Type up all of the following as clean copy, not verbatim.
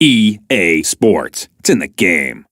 EA Sports. It's in the game.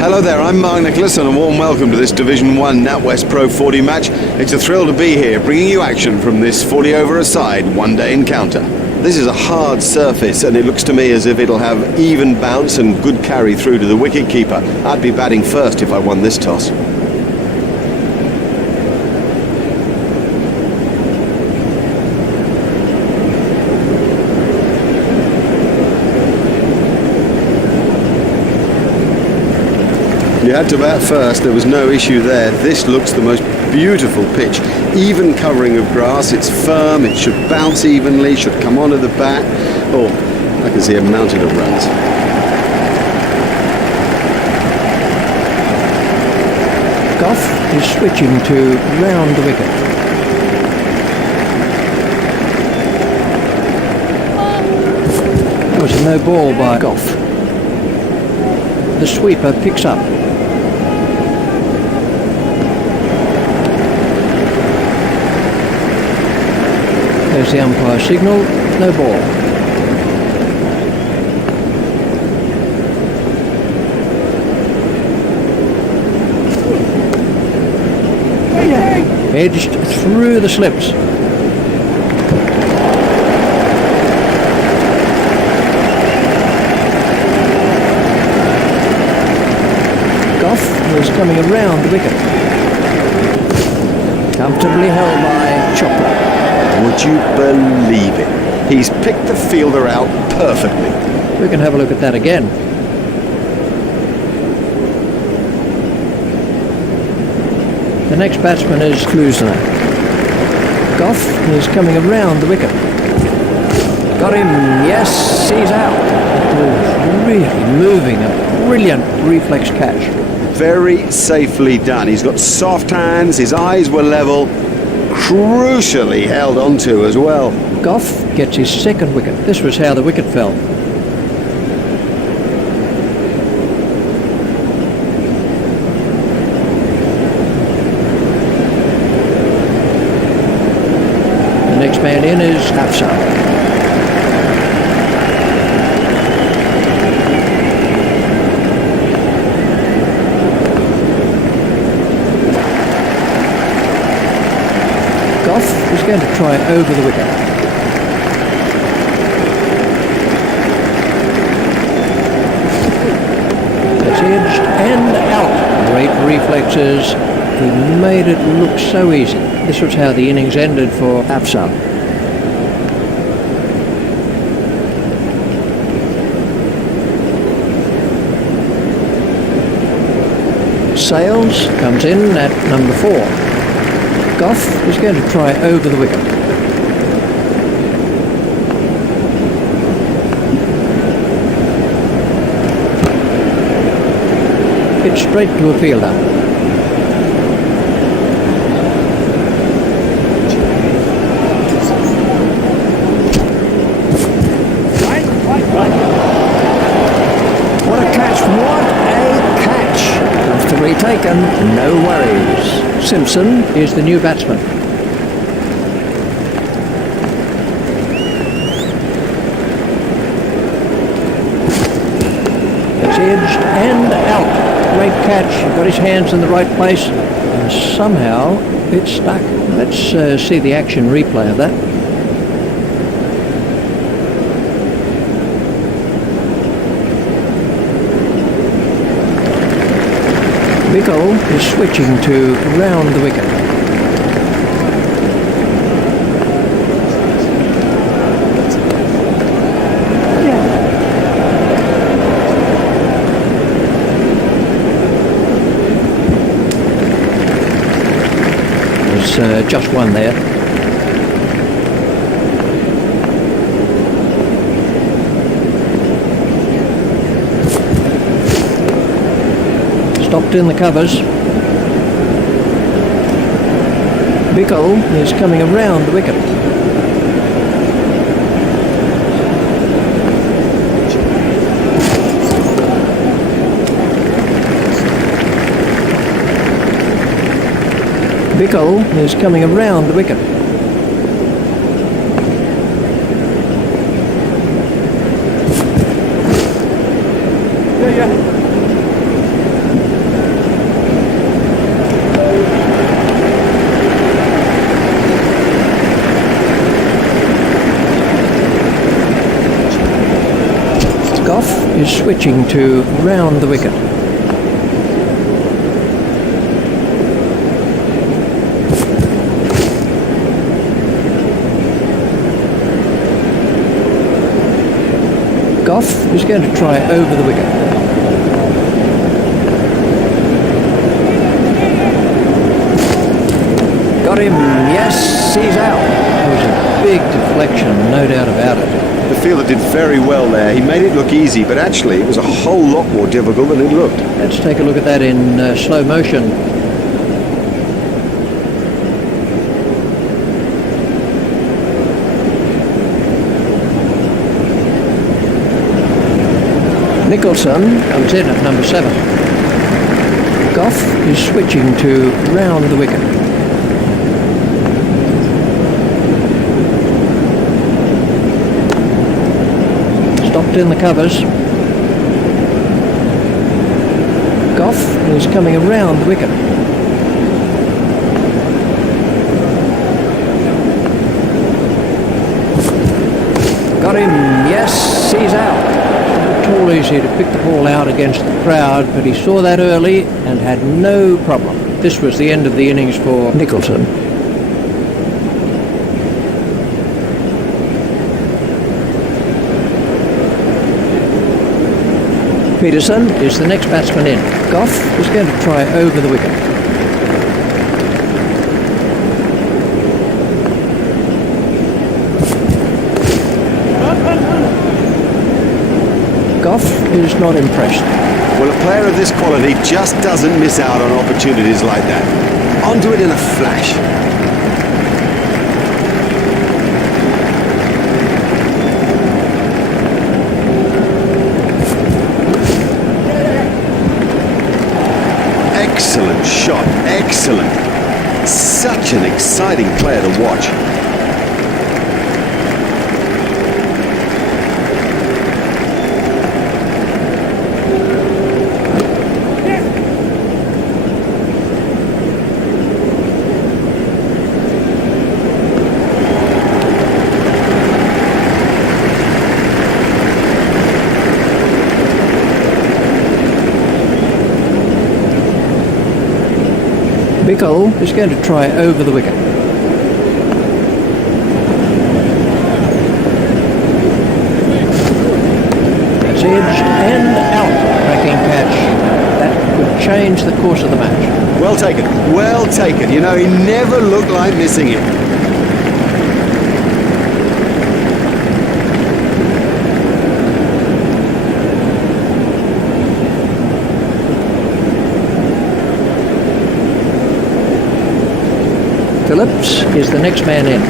Hello there, I'm Mark Nicholas and a warm welcome to this Division 1 NatWest Pro 40 match. It's a thrill to be here, bringing you action from this 40 over a side one-day encounter. This is a hard surface and it looks to me as if it'll have even bounce and good carry through to the wicket-keeper. I'd be batting first if I won this toss. You had to bat first, there was no issue there. This looks the most beautiful pitch. Even covering of grass, it's firm, it should bounce evenly, should come onto the bat. Oh, I can see a mountain of runs. Goff is switching to round the wicket. That was a no ball by Goff. The sweeper picks up. There's the umpire signal, no ball. Edged through the slips. Goff was coming around the wicket. Comfortably held by Chopra. Would you believe it? He's picked the fielder out perfectly. We can have a look at that again. The next batsman is Klusner. Goff is coming around the wicket. Got him, yes, he's out. Oh, really moving, a brilliant reflex catch. Very safely done. He's got soft hands, his eyes were level. crucially held onto as well. Goff gets his second wicket. This was how the wicket fell. The next man in is Afsar. Goff is going to try over the wicket. That's edged and out. Great reflexes. He made it look so easy. This was how the innings ended for Afsar. Sales comes in at number 4. Goff is going to try over the wicket. Hit straight to a fielder. What a catch, what a catch. Have to retaken, no worries. Simpson is the new batsman. It's edged and out. Great catch. He got his hands in the right place and somehow it stuck. Let's see the action replay of that. Bickle is switching to round the wicket. There's just one there. Stopped in the covers. Bickle is coming around the wicket. Bickle is coming around the wicket. Goff is switching to round the wicket. Goff is going to try over the wicket. Got him, yes, he's out. That was a big deflection, no doubt about it. The fielder did very well there. He made it look easy, but actually it was a whole lot more difficult than it looked. Let's take a look at that in slow motion. Nicholson comes in at number 7. Goff is switching to round the wicket. Stopped in the covers. Goff is coming around the wicket. Got him, yes, he's out. All easy to pick the ball out against the crowd, but he saw that early and had no problem. This was the end of the innings for Nicholson. Peterson is the next batsman in. Goff is going to try over the wicket. Goff is not impressed. Well, a player of this quality just doesn't miss out on opportunities like that. Onto it in a flash. excellent shot, excellent. Such an exciting player to watch. Bickle is going to try over the wicket. That's edged and out. Cracking catch. That could change the course of the match. Well taken, well taken. You know, he never looked like missing it. Phillips is the next man in.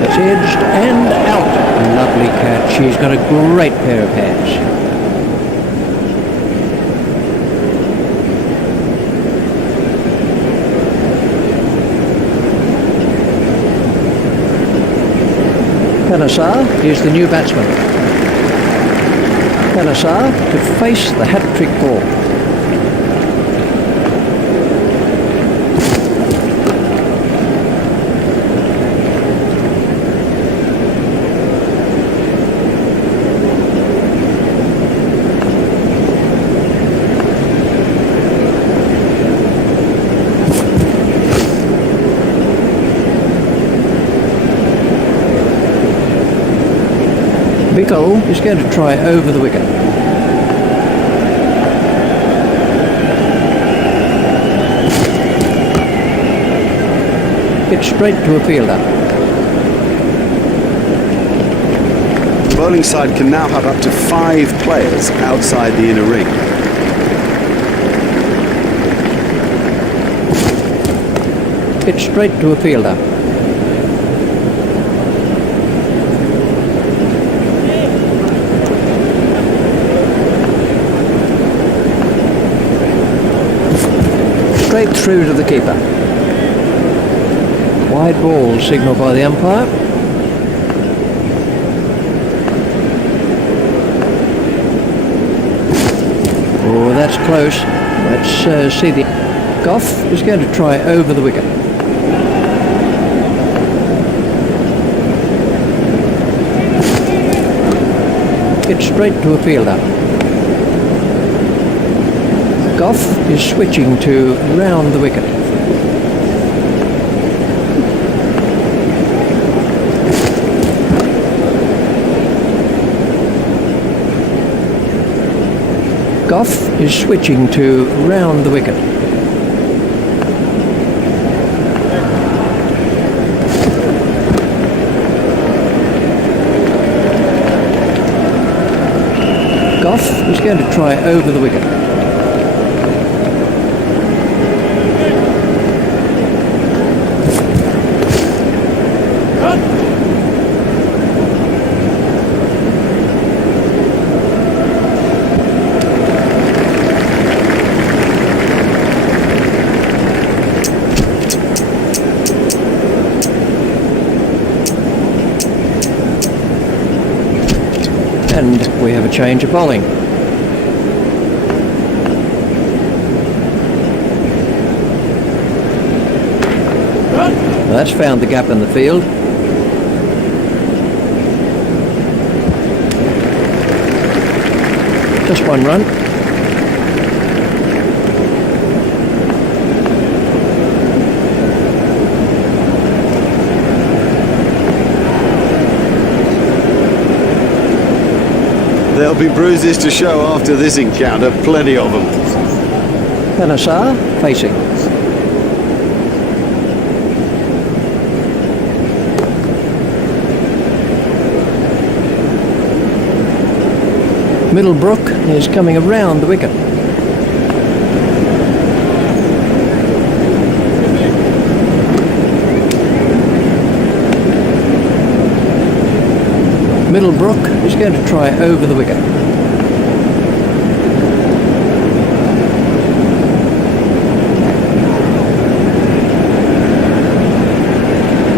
That's edged and out. Lovely catch. He's got a great pair of hands. Panasar is the new batsman. Panasar to face the hat-trick ball. Bickle is going to try over the wicket. Hit straight to a fielder. The bowling side can now have up to 5 players outside the inner ring. Hit straight to a fielder. Straight through to the keeper. Wide ball signalled by the umpire. Oh, that's close. Let's see the... Goff is going to try over the wicket. Hit straight to a fielder. Goff is switching to round the wicket. Goff is switching to round the wicket. Goff is going to try over the wicket. And we have a change of bowling. That's found the gap in the field. Just one run. There'll be bruises to show after this encounter, plenty of them. Panasar facing. Middlebrook is coming around the wicket. Middlebrook is going to try over the wicket.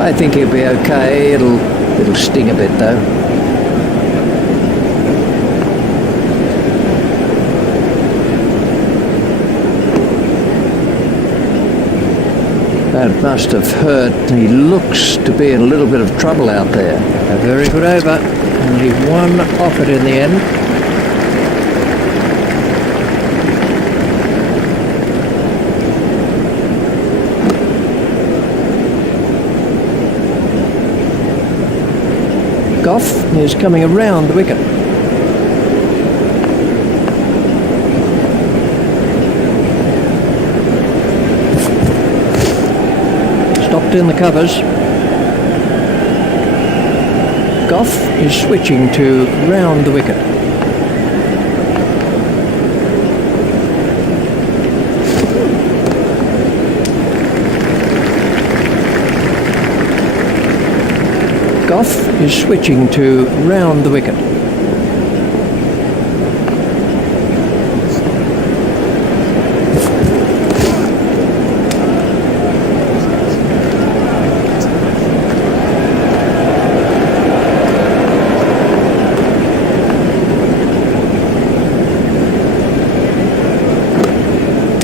I think he'll be okay. It'll sting a bit though. That must have hurt. He looks to be in a little bit of trouble out there. A very good over. Only one off it in the end. Goff is coming around the wicket. Stopped in the covers. Goff is switching to round the wicket. Goff is switching to round the wicket.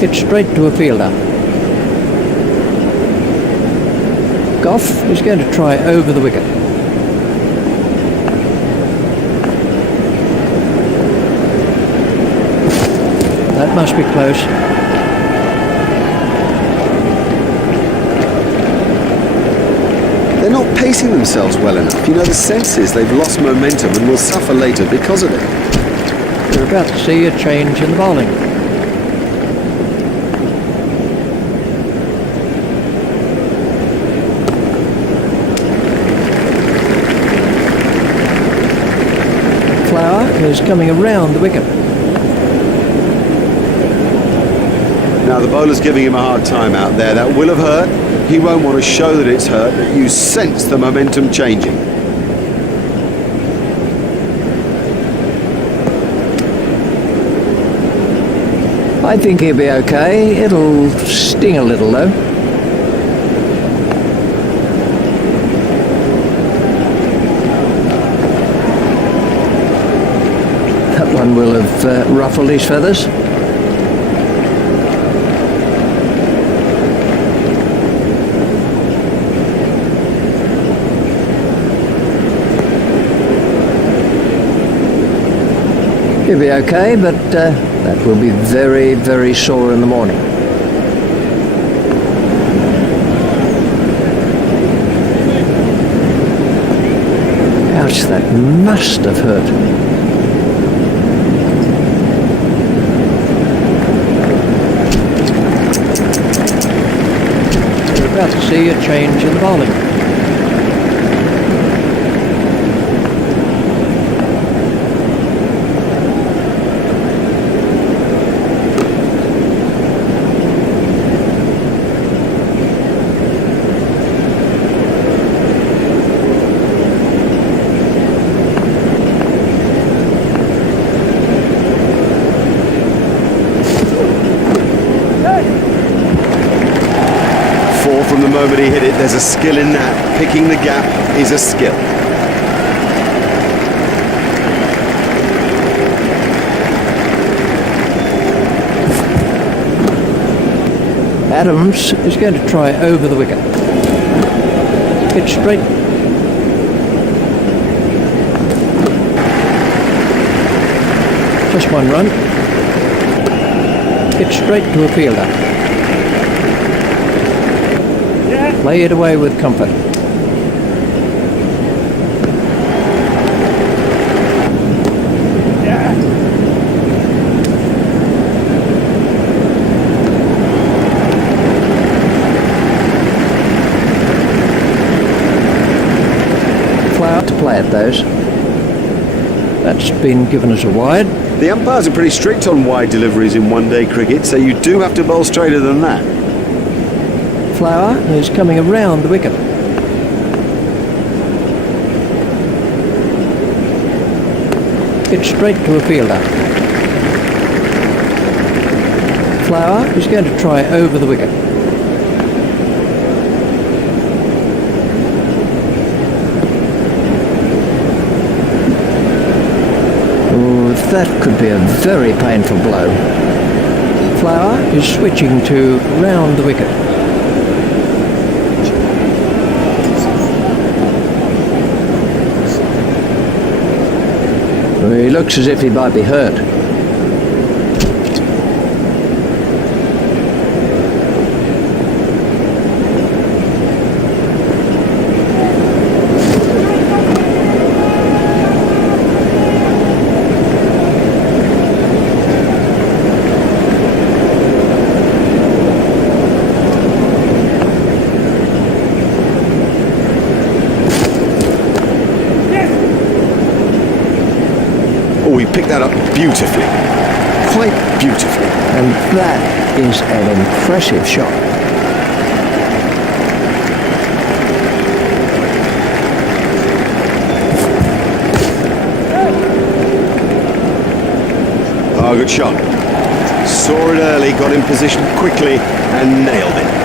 Hit straight to a fielder. Goff is going to try over the wicket. That must be close. They're not pacing themselves well enough. You know, the sense is they've lost momentum and will suffer later because of it. We're about to see a change in the bowling. Flower is coming around the wicket. Now the bowler's giving him a hard time out there. That will have hurt. He won't want to show that it's hurt, but you sense the momentum changing. I think he'll be okay. It'll sting a little though. That one will have ruffled his feathers. He'll be okay, but that will be very, very sore in the morning. Ouch, that must have hurt. We're about to see a change in the bowling. From the moment he hit it, there's a skill in that. Picking the gap is a skill. Adams is going to try over the wicket. Hit straight. Just one run. Hit straight to a fielder. Play it away with comfort. Flower to play at those. That's been given as a wide. The umpires are pretty strict on wide deliveries in one-day cricket, so you do have to bowl straighter than that. Flower is coming around the wicket. It's straight to a fielder. Flower is going to try over the wicket. Oh, that could be a very painful blow. Flower is switching to round the wicket. He looks as if he might be hurt. Oh, he picked that up beautifully. Quite beautifully. And that is an impressive shot. Oh, good shot. Saw it early, got in position quickly and nailed it.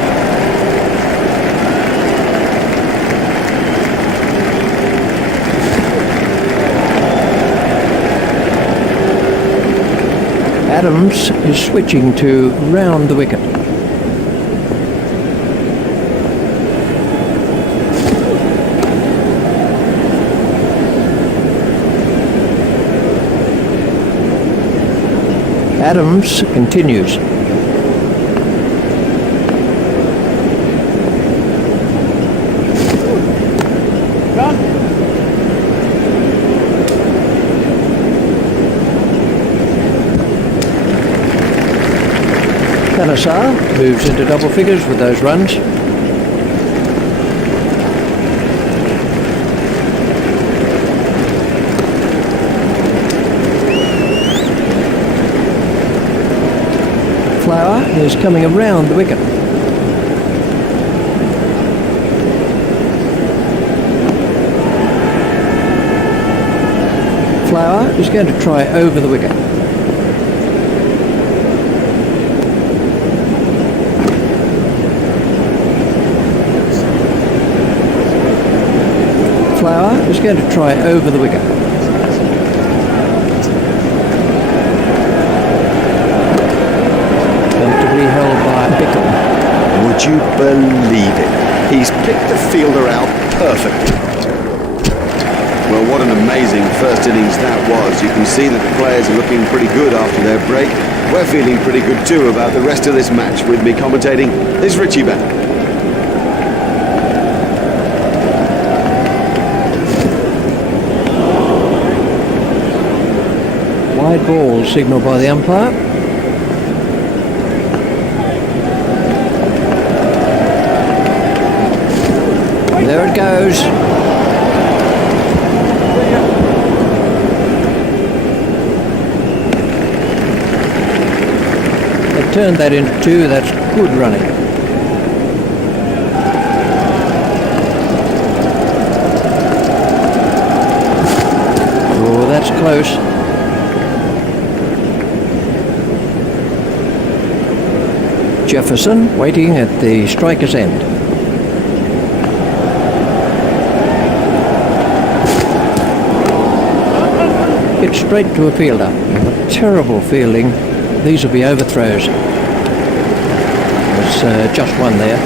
Adams is switching to round the wicket. Adams continues. Kanasar moves into double figures with those runs. Flower is coming around the wicket. Flower is going to try over the wicket. Flower is going to try over the wicket. Comfortably held by Bickle. Would you believe it? He's picked the fielder out perfectly. Well, what an amazing first innings that was. You can see that the players are looking pretty good after their break. We're feeling pretty good too about the rest of this match. With me commentating is Richie Bennett. Wide ball signalled by the umpire. There it goes. They've turned that into two. That's good running. Oh, that's close. Jefferson waiting at the striker's end. It's straight to a fielder. A terrible fielding. These will be overthrows. There's just one there.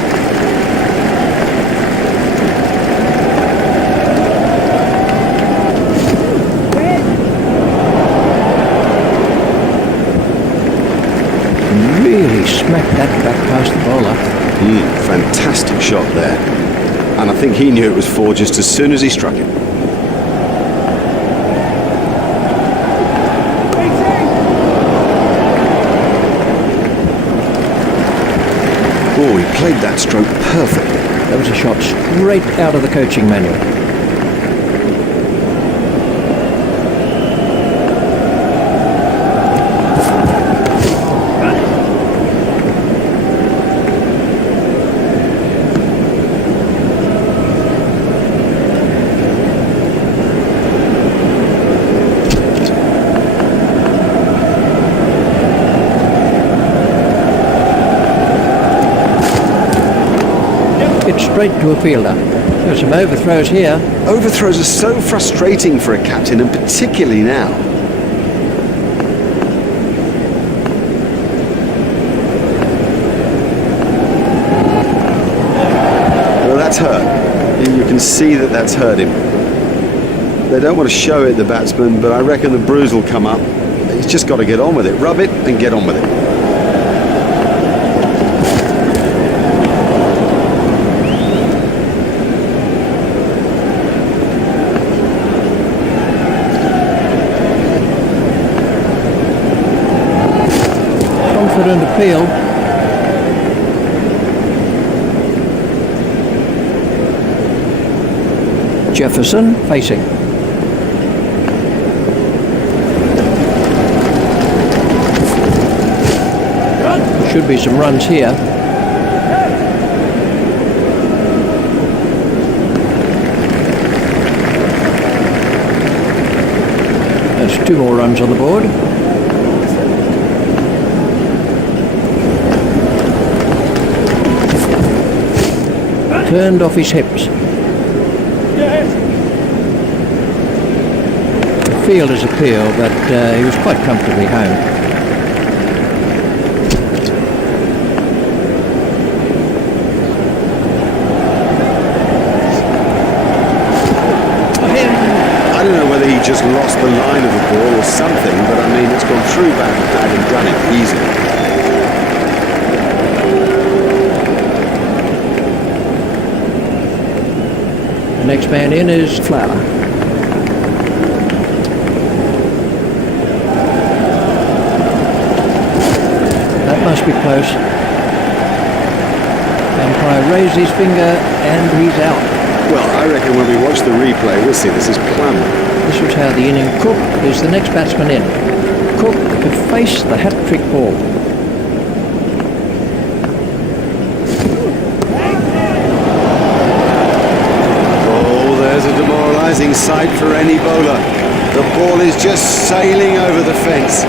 Really smacked that back past the bowler. Fantastic shot there. And I think he knew it was four just as soon as he struck it. Oh, he played that stroke perfectly. That was a shot straight out of the coaching manual. it straight to a fielder. There's some overthrows here. Overthrows are so frustrating for a captain, and particularly now. Well, that's hurt. You can see that that's hurt him. They don't want to show it, the batsman, but I reckon the bruise will come up. He's just got to get on with it. Rub it and get on with it. Confident appeal. Jefferson facing. Should be some runs here. There's 2 more runs on the board. Turned off his hips. The fielder's appeal, but he was quite comfortably home. I don't know whether he just lost the line of the ball or something, but I mean, it's gone through back and pad and done it easily. The next man in is Flower. That must be close. Umpire raised his finger and he's out. Well, I reckon when we watch the replay, we'll see this is plumb. This was how the inning. Cook is the next batsman in. Cook to face the hat-trick ball. Oh, there's a demoralising sight for any bowler. The ball is just sailing over the fence.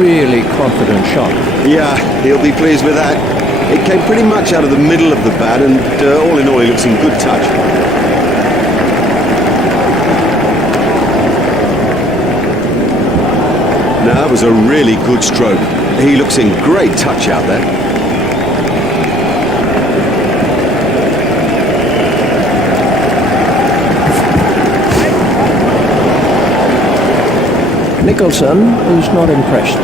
Really confident shot. Yeah, he'll be pleased with that. It came pretty much out of the middle of the bat, and all in all, he looks in good touch. No, that was a really good stroke. He looks in great touch out there. Nicholson is not impressed.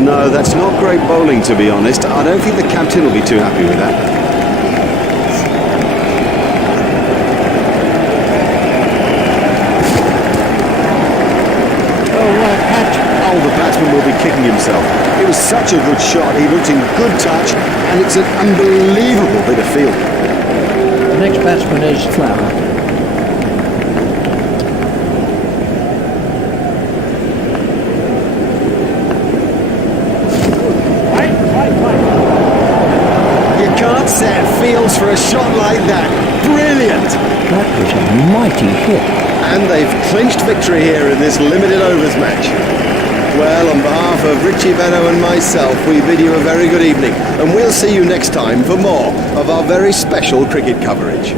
No, that's not great bowling, to be honest. I don't think the captain will be too happy with that. The batsman will be kicking himself. It was such a good shot. He looked in good touch, and it's an unbelievable bit of field. The next batsman is Flower. You can't set fields for a shot like that. Brilliant! That was a mighty hit. And they've clinched victory here in this limited overs match. Well, on behalf of Richie Benno and myself, we bid you a very good evening, and we'll see you next time for more of our very special cricket coverage.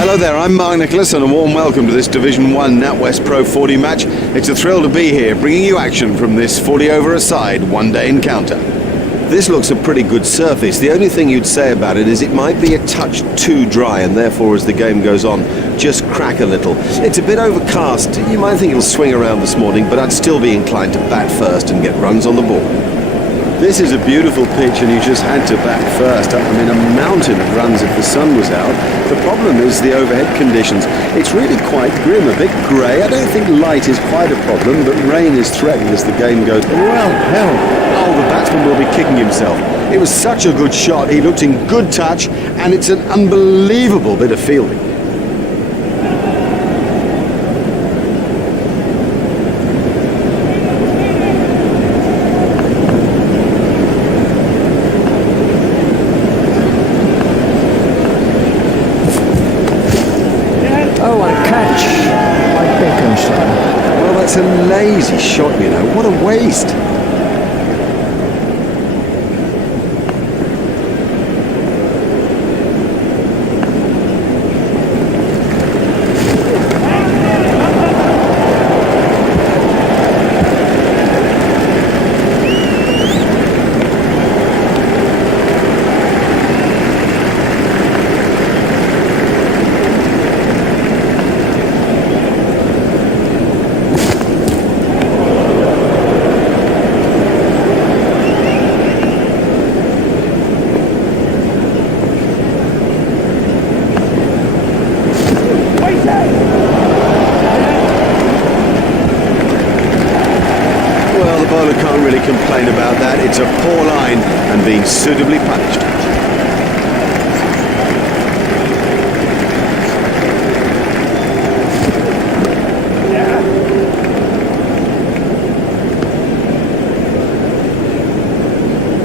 Hello there, I'm Mark Nicholas and a warm welcome to this Division 1 NatWest Pro 40 match. It's a thrill to be here, bringing you action from this 40 over a side one-day encounter. This looks a pretty good surface. The only thing you'd say about it is it might be a touch too dry, and therefore as the game goes on, just crack a little. It's a bit overcast. You might think it'll swing around this morning, but I'd still be inclined to bat first and get runs on the ball. This is a beautiful pitch, and you just had to bat first. I mean, a mountain of runs if the sun was out. The problem is the overhead conditions. It's really quite grim, a bit grey. I don't think light is quite a problem, but rain is threatened as the game goes. Well, hell. Oh, the batsman will be kicking himself. It was such a good shot. He looked in good touch, and it's an unbelievable bit of fielding. It's a lazy shot, you know. What a waste. Bowler can't really complain about that. It's a poor line and being suitably punished.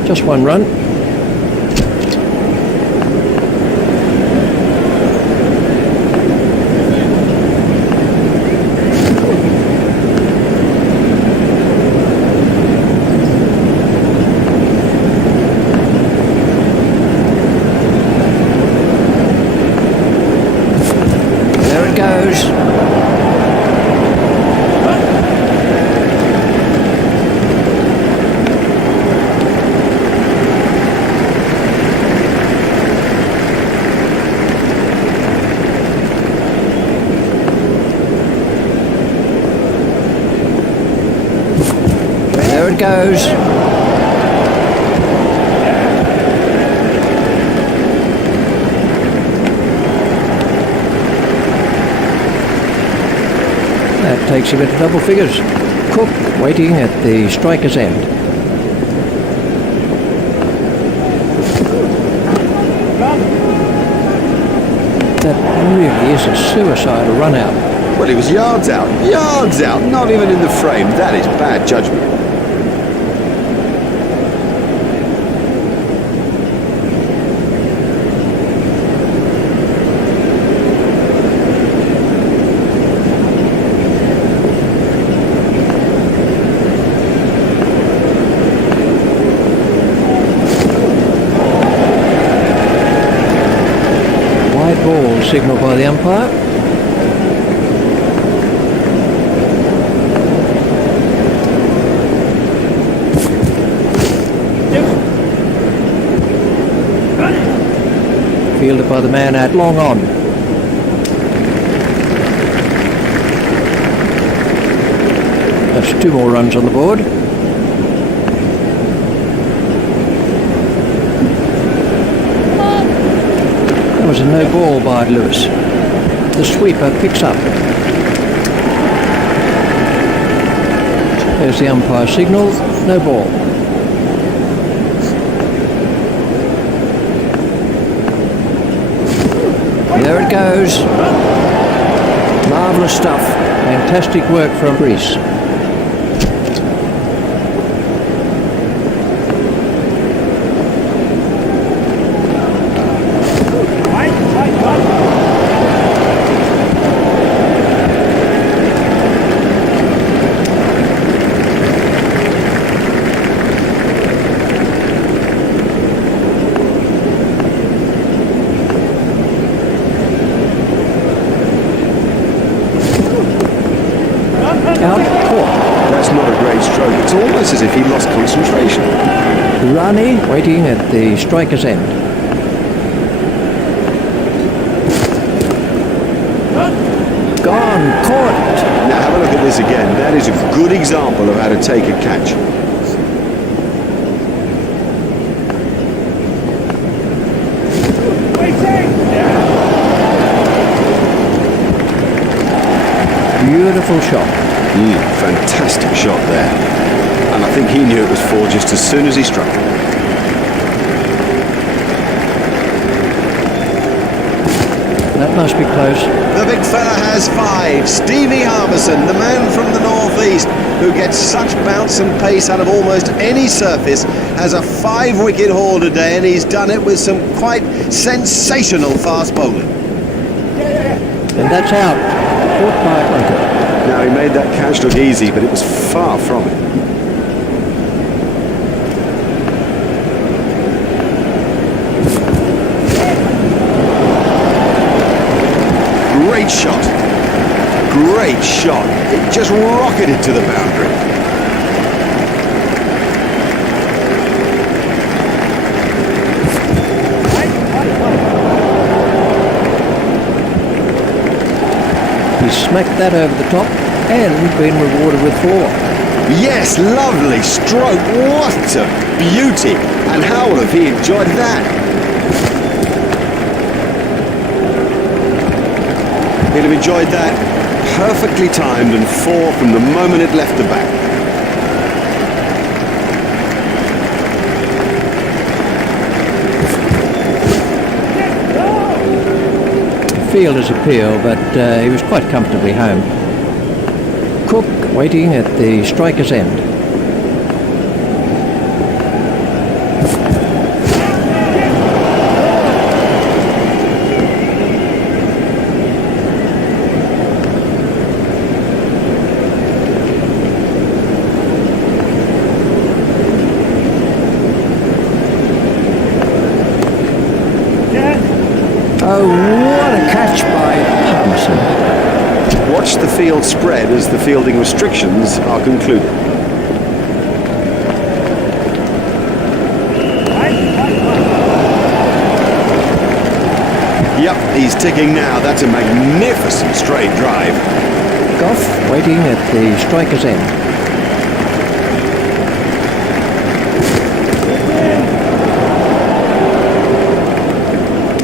Just one run. There it goes. That takes him into double figures. Cook waiting at the striker's end. That really is a suicidal run out. Well, he was yards out, not even in the frame. That is bad judgment. Ball signalled by the umpire. Fielded by the man at long on. That's 2 more runs on the board. That was a no ball by Lewis. The sweeper picks up. There's the umpire signal, no ball. There it goes. Marvellous stuff. Fantastic work from Greece. That's not a great stroke. It's almost as if he lost concentration. Rani waiting at the striker's end. Gone, caught. Now have a look at this again. That is a good example of how to take a catch. Beautiful shot. Fantastic shot there. And I think he knew it was four just as soon as he struck it. That must be close. The big fella has five. Stevie Harbison, the man from the northeast, who gets such bounce and pace out of almost any surface, has a 5-wicket haul today, and he's done it with some quite sensational fast bowling. And that's out. Caught by Bunker. Now, he made that catch look easy, but it was far from it. Great shot. Great shot. It just rocketed to the boundary. He smacked that over the top and been rewarded with 4. Yes, lovely stroke. What a beauty. And how will have he enjoyed that? He'd have enjoyed that. Perfectly timed and 4 from the moment it left the back. Fielder's appeal, but he was quite comfortably home. Cook waiting at the striker's end. Oh, what a catch by Harbison. Watch the field spread as the fielding restrictions are concluded. Yep, he's ticking now. That's a magnificent straight drive. Goff waiting at the striker's end.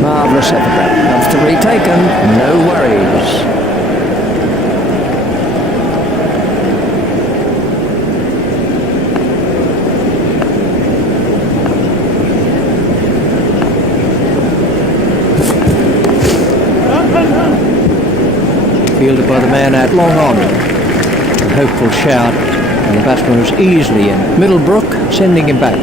Marvellous effort. Wants to retaken. No worries. Fielded by the man out long on. A hopeful shout, and the batsman was easily in. Middlebrook sending him back.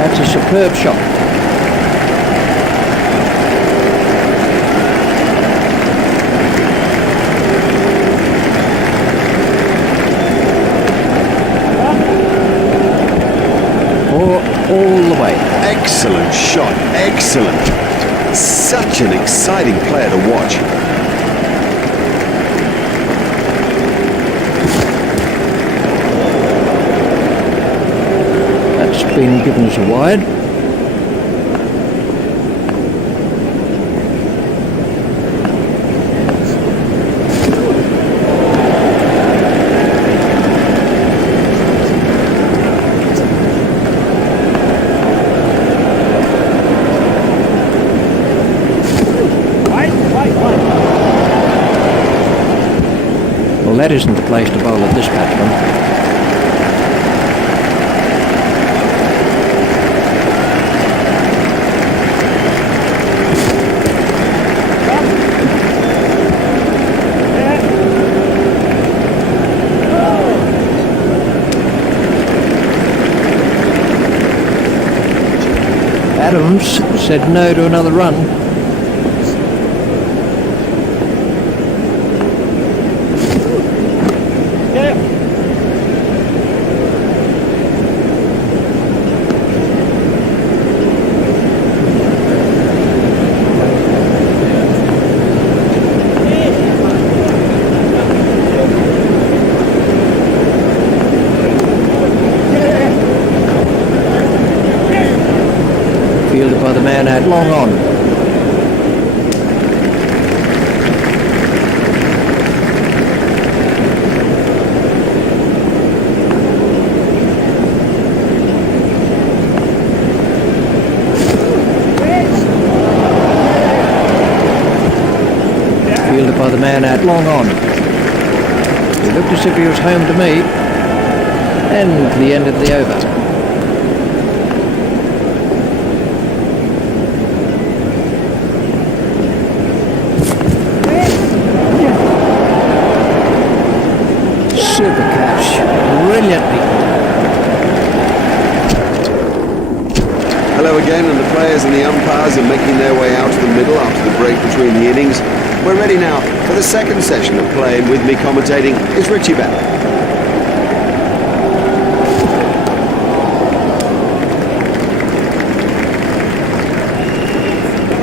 That's a superb shot. All the way. Excellent shot. Excellent. Such an exciting player to watch. That's been given as a wide. Well, that isn't the place to bowl at this batsman. Adams said no to another run. Fielded by the man out long on. Fielded by the man out long on. He looked as if he was home to me. And the end of the over. Super catch, brilliantly. Hello again, and the players and the umpires are making their way out to the middle after the break between the innings. We're ready now for the second session of play, and with me commentating is Richie Bell.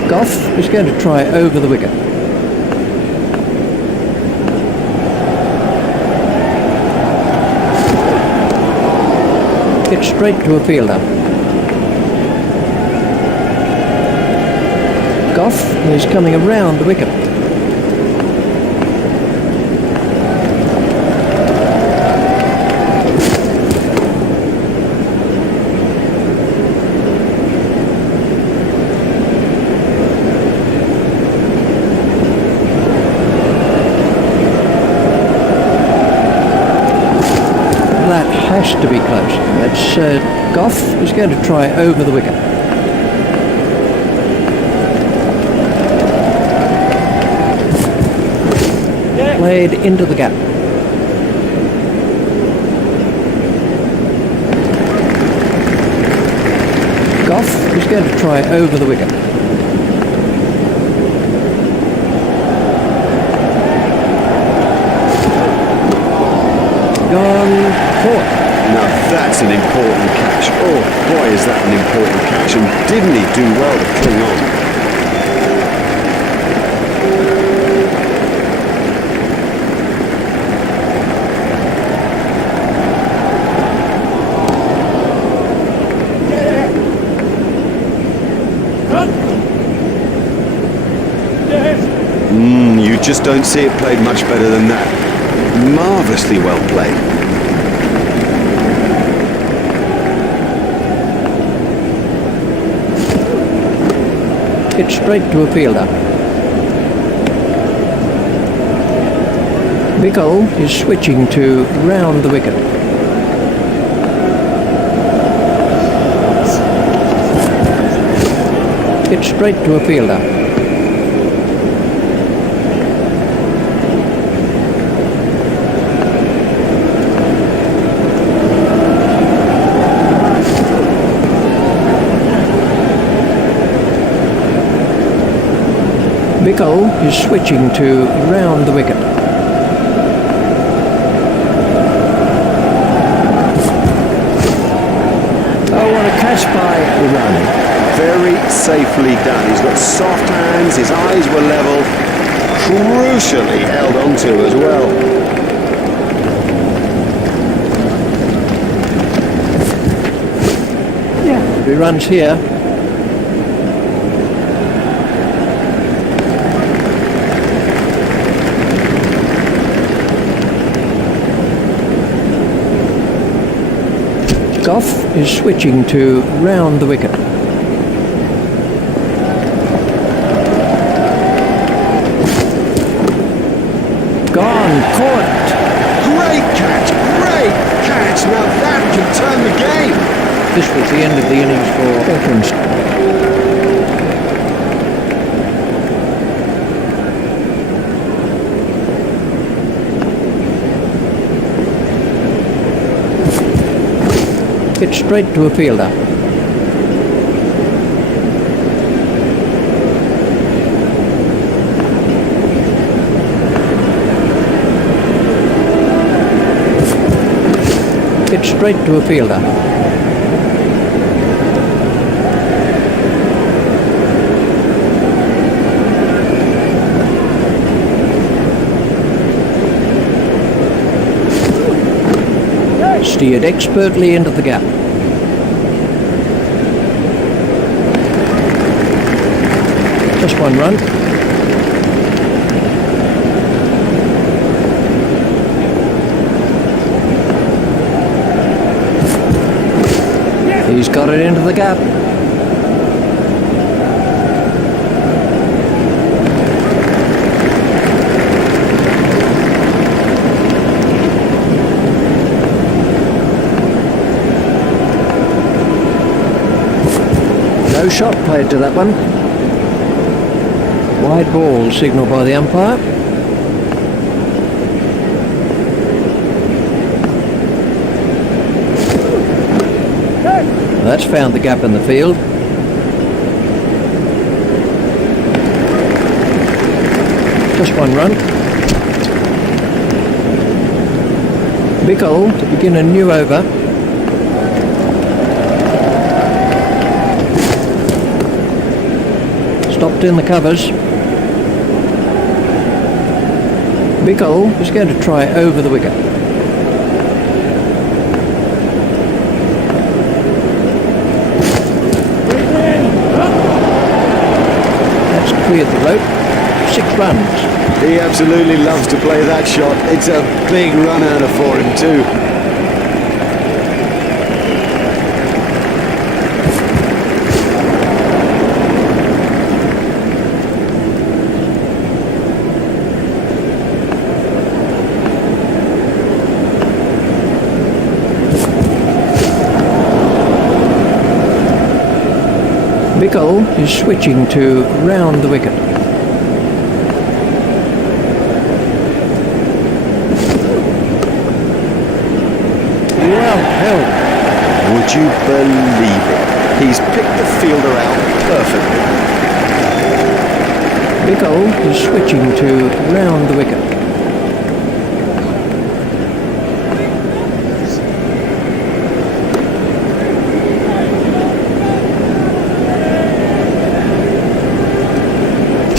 Goff is going to try over the wicket. Hit straight to a fielder. Goff is coming around the wicket. That has to be close. That's Goff is going to try over the wicket. Played into the gap. Goff is going to try over the wicket. Gone, caught. Now that's an important catch. Oh boy, is that an important catch, and didn't he do well to cling on? You just don't see it played much better than that. Marvellously well played. Hit straight to a fielder. Bickle is switching to round the wicket. Hit straight to a fielder. Bickle is switching to round the wicket. Oh, what a catch by the run. Very safely done. He's got soft hands, his eyes were level, crucially held onto as well. Yeah. 3 runs here. Goff is switching to round the wicket. Gone, caught. Great catch, great catch. Now that can turn the game. This was the end of the innings for Auckland. Hit straight to a fielder. It's straight to a fielder. Steered expertly into the gap. Just one run. He's got it into the gap. No shot played to that one. Wide ball signalled by the umpire. That's found the gap in the field. Just one run. Bickle to begin a new over. Stopped in the covers. Bickle is going to try over the wicket. Cleared the rope. 6 runs. He absolutely loves to play that shot. It's a big run earner for him too. Bickle is switching to round the wicket. Well held. Would you believe it? He's picked the fielder out perfectly. Bickle is switching to round the wicket.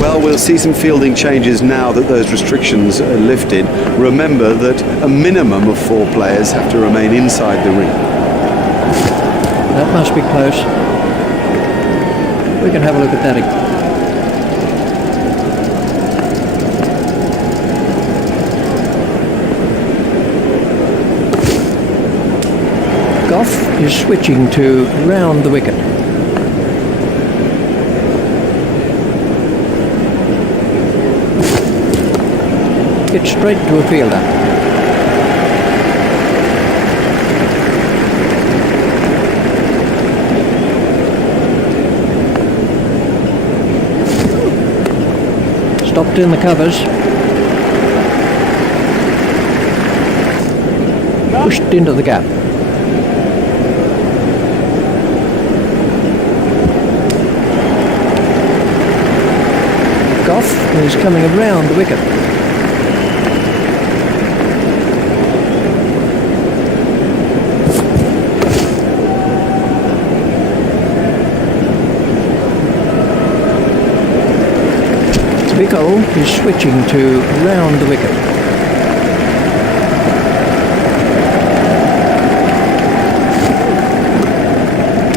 Well, we'll see some fielding changes now that those restrictions are lifted. Remember that a minimum of 4 players have to remain inside the ring. That must be close. We can have a look at that again. Goff is switching to round the wicket. It's straight to a fielder. Stopped in the covers. Pushed into the gap. Goff is coming around the wicket. Bickle is switching to round the wicket.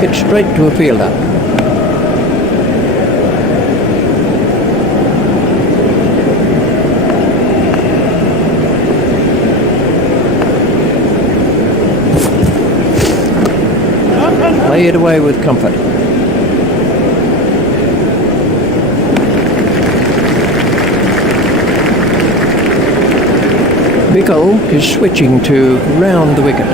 It's straight to a fielder. Play it away with comfort. Bickle is switching to round the wicket.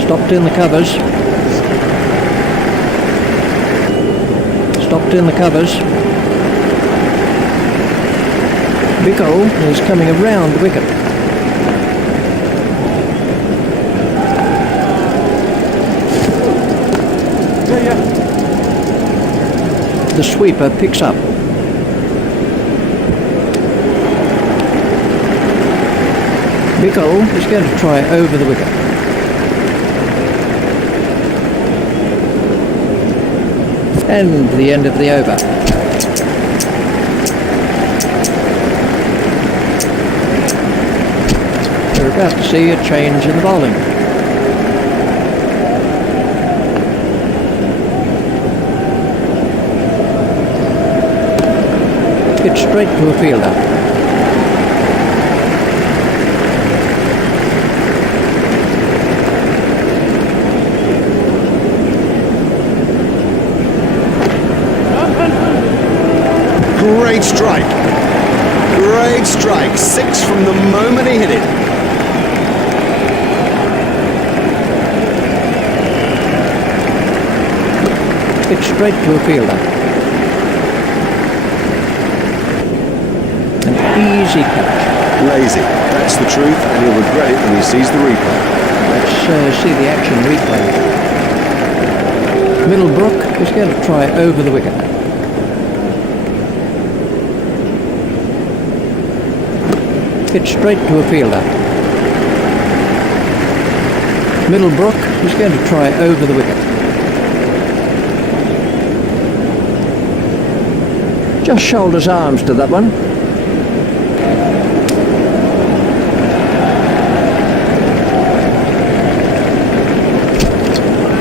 Stopped in the covers. Stopped in the covers. Bickle is coming around the wicket. The sweeper picks up. Bickle is going to try over the wicket. And the end of the over. We're about to see a change in the bowling. It's straight to a fielder. Great strike. Great strike. 6 from the moment he hit it. It's straight to a fielder. An easy catch. Lazy. That's the truth, and he'll regret it when he sees the replay. Let's see the action replay. Middlebrook is going to try over the wicket. It's straight to a fielder. Middlebrook is going to try over the wicket. Just shoulders arms to that one.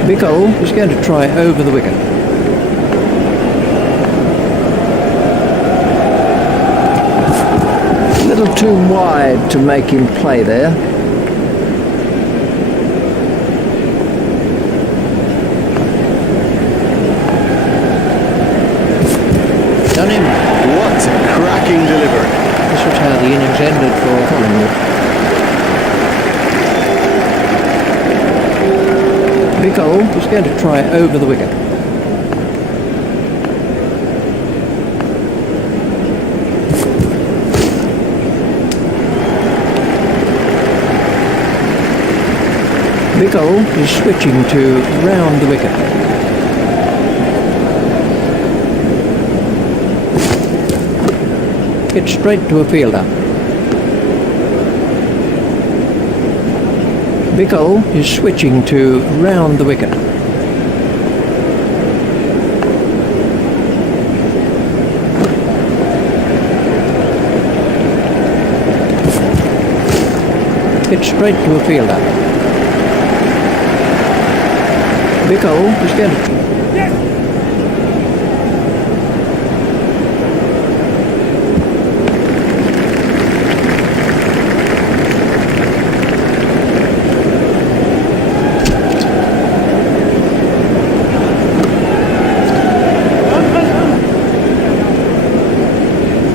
Bickle is going to try over the wicket. A little too wide to make him play there. Done him. What a cracking delivery. This was how the innings ended for Collingwood. Bickle is going to try over the wicket. Bickle is switching to round the wicket. It's straight to a fielder. Bickle is switching to round the wicket. It's straight to a fielder. Bickle is going to...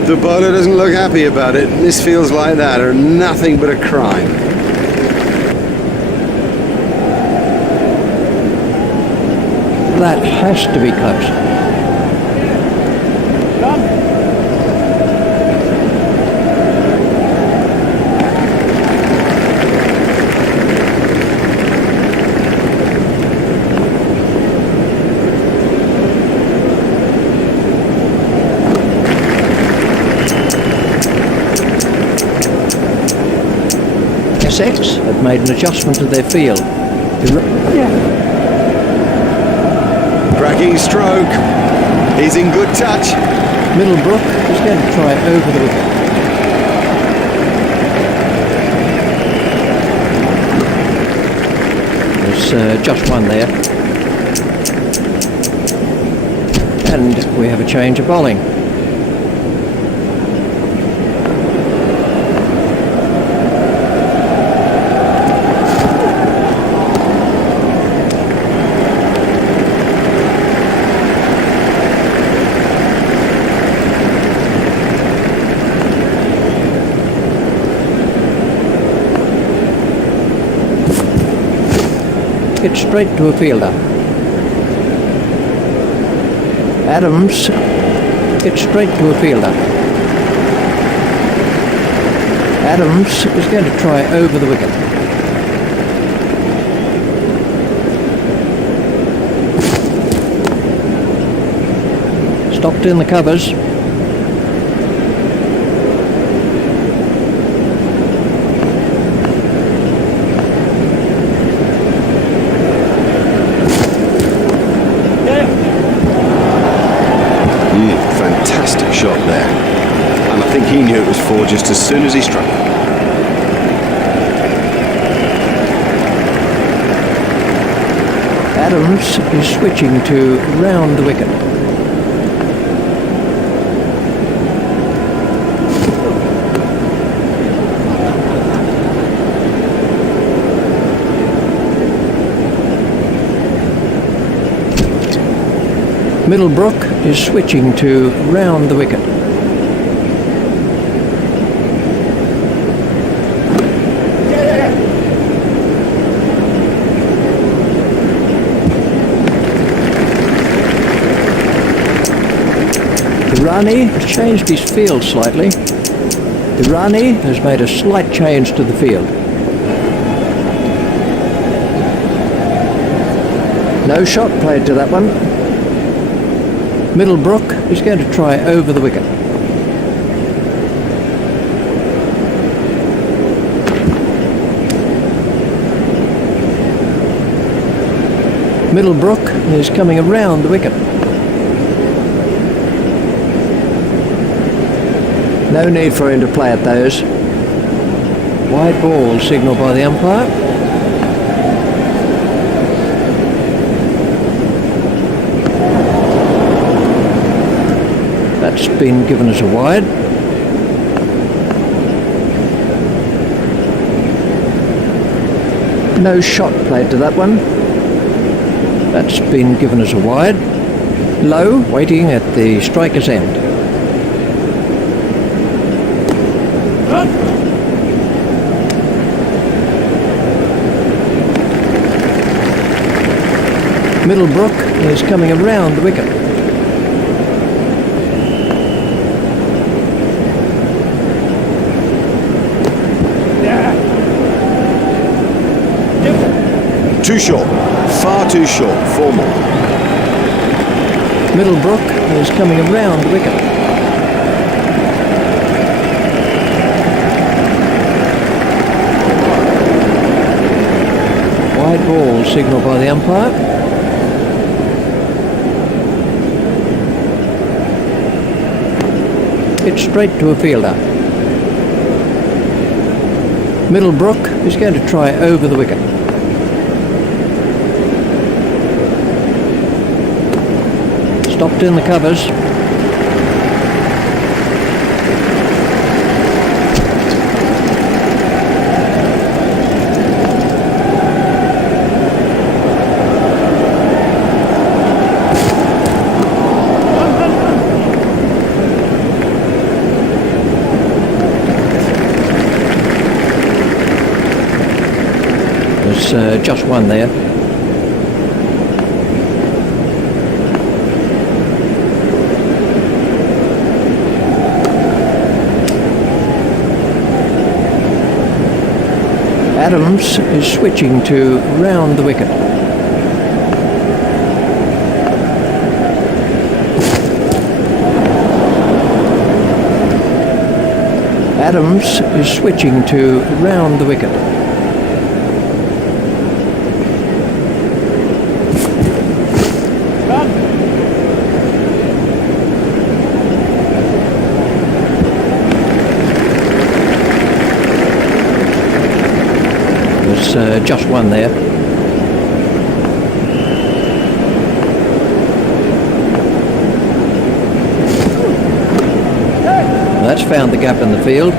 The bowler doesn't look happy about it. Misfields like that are nothing but a crime. That has to be close. Essex have made an adjustment to their field. Cracking stroke. He's in good touch. Middlebrook is going to try over the wicket. There's just one there. And we have a change of bowling. It's straight to a fielder. Adams, it's straight to a fielder. Adams is going to try over the wicket. Stopped in the covers. think he knew it was 4 just as soon as he struck it. Adams is switching to round the wicket. Middlebrook is switching to round the wicket. Irani has changed his field slightly. Irani has made a slight change to the field. No shot played to that one. Middlebrook is going to try over the wicket. Middlebrook is coming around the wicket. No need for him to play at those. Wide ball signalled by the umpire. That's been given as a wide. No shot played to that one. That's been given as a wide. Low, waiting at the striker's end. Middlebrook is coming around the wicket. Too short. Far too short. 4 more. Middlebrook is coming around the wicket. Wide ball signalled by the umpire. It's straight to a fielder. Middlebrook is going to try over the wicket. Stopped in the covers. There's just one there. Adams is switching to round the wicket. Adams is switching to round the wicket. Just one there. That's found the gap in the field.